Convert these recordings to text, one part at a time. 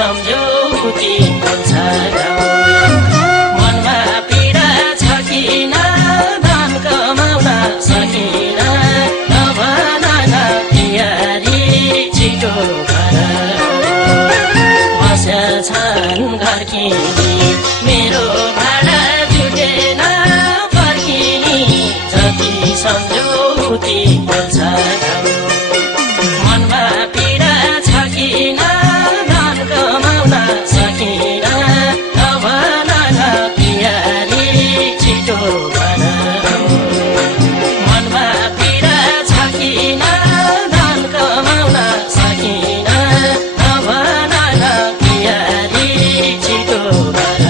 सम्झौती हुन्छ मनमा पीडा छ किन धन कमाउन सकिन नभन न प्यारी छिटो भन बस्छन् घर किनी मेरो भाडा जुटेन फर्किनी जति सम्झौती हुन्छ मनमा पीडा छ किन कमाउन सकिन नभन न प्यारी छिटो भन मनमा पीडा छ किन धन कमाउन सकिन नभन न प्यारी छिटो भन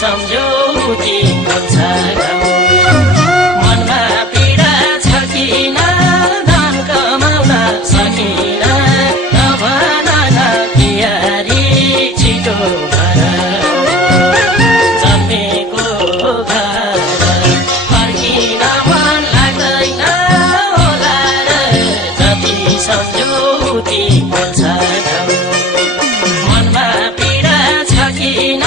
सम्झौती हुन्छ मनमा पीडा छ किन धन कमाउन सकिन नभन न प्यारी छिटो भन जन्मेको घर फर्किन मन लाग्दैन होला र जति सम्झौती हुन्छ मनमा पीडा छ किन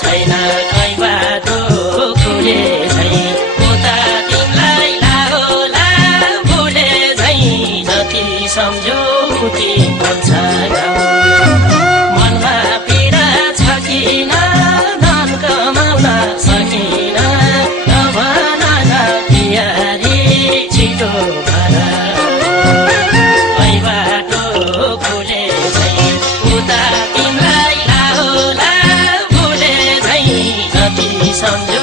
छैन कहीँ बाटो खुले झै उता तिमीलाई लाओला भुले झै जति सम्झौती बन्छ मनमा पीडा छ किन धन कमाउन सकिन नभन न प्यारी छिटो भर कहीँ बाटो खुले झै उता तिमीलाई लाओला भुले झै जति सम्झौ